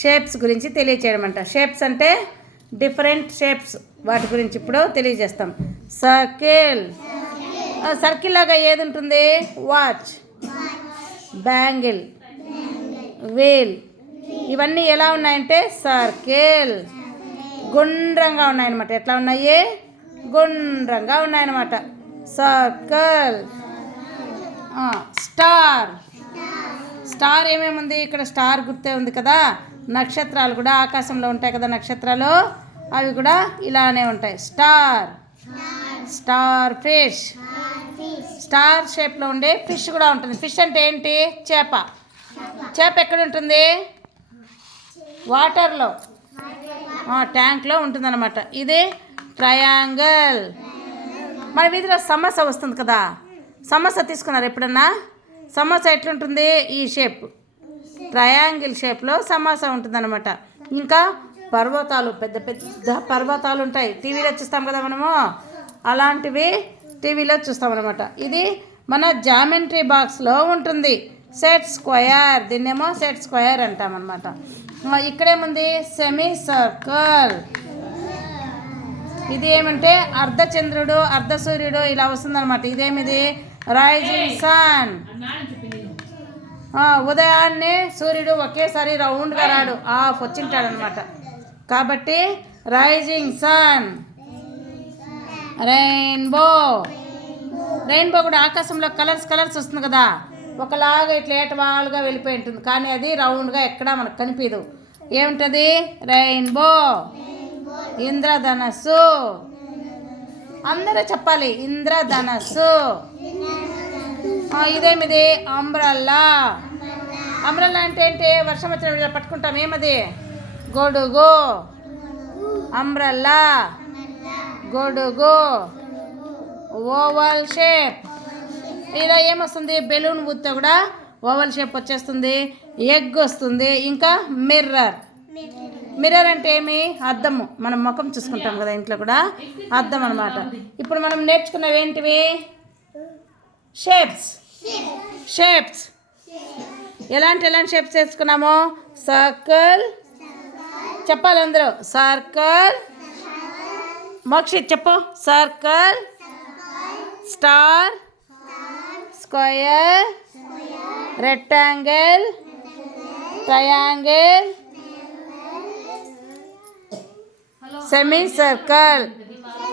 Shapes గురించి తెలియచేయడం అంట. షేప్స్ అంటే డిఫరెంట్ షేప్స్, వాటి గురించి ఇప్పుడు తెలియజేస్తాం. సర్కిల్, సర్కిల్ లాగా ఏది ఉంటుంది? వాచ్, బ్యాంగిల్, వీల్, ఇవన్నీ ఎలా ఉన్నాయంటే సర్కిల్, గుండ్రంగా ఉన్నాయన్నమాట. ఎట్లా ఉన్నాయి? గుండ్రంగా ఉన్నాయన్నమాట. సర్కిల్. స్టార్, స్టార్ ఏమేముంది ఇక్కడ? స్టార్ గుర్తే ఉంది కదా. నక్షత్రాలు కూడా ఆకాశంలో ఉంటాయి కదా, నక్షత్రాలు అవి కూడా ఇలానే ఉంటాయి. స్టార్, స్టార్ ఫిష్, స్టార్ షేప్లో ఉండే ఫిష్ కూడా ఉంటుంది. ఫిష్ అంటే ఏంటి? చేప. చేప ఎక్కడ ఉంటుంది? వాటర్లో, ట్యాంక్లో ఉంటుందన్నమాట. ఇది ట్రయాంగిల్. మన వీధిలో సమోసా వస్తుంది కదా, సమోసా తీసుకున్నారు ఎప్పుడన్నా? సమోసా ఎట్లుంటుంది? ఈ షేప్, ట్రయాంగిల్ షేప్లో సమోసా ఉంటుందన్నమాట. ఇంకా పర్వతాలు, పెద్ద పెద్ద పర్వతాలు ఉంటాయి. టీవీలో చూస్తాం కదా మనము, అలాంటివి టీవీలో చూస్తామన్నమాట. ఇది మన జామెట్రీ బాక్స్లో ఉంటుంది. సెట్ స్క్వయర్, దీన్నేమో సెట్ స్క్వయర్ అంటామన్నమాట. ఇక్కడేముంది? Semi circle. ఇది ఏమంటే అర్ధచంద్రుడు, అర్ధ సూర్యుడు ఇలా వస్తుందన్నమాట. ఇదేమిది? Rising sun. ఉదయాన్నే సూర్యుడు ఒకేసారి రౌండ్గా రాడు, ఆఫ్ వచ్చింటాడనమాట. కాబట్టి రైజింగ్ సన్. రెయిన్బో, రెయిన్బో కూడా ఆకాశంలో కలర్స్ కలర్స్ వస్తుంది కదా, ఒకలాగా ఇట్లా ఏటవాలుగా వెళ్ళిపోయి ఉంటుంది, కానీ అది రౌండ్గా ఎక్కడా మనకు కనిపించదు. ఏముంటుంది? రెయిన్బో. ఇంద్రధనస్సు, అందరూ చెప్పాలి. ఇంద్రధనస్సు. ఇదేమిది? అంబ్రల్లా. అంబ్రల్లా అంటే ఏంటి? వర్షం వచ్చినప్పుడు పట్టుకుంటాం. ఏమది? గొడుగు. అంబ్రల్లా, గొడుగు. ఓవల్ షేప్, ఇలా ఏమొస్తుంది? బెలూన్ ఊదితే కూడా ఓవల్ షేప్ వచ్చేస్తుంది. ఎగ్ వస్తుంది. ఇంకా మిర్రర్. మిర్రర్ అంటే ఏమి? అద్దము. మనం ముఖం చూసుకుంటాం కదా ఇంట్లో కూడా, అద్దం అనమాట. ఇప్పుడు మనం నేర్చుకున్నవి ఏంటివి? షేప్స్. షేప్స్ ఎలాంటి షేప్స్ నేర్చుకున్నాము? సర్కిల్ చెప్పాలి అందరూ. సర్కిల్. మోక్షిత్ చెప్పు. Circle, star, square, rectangle, triangle, semi circle.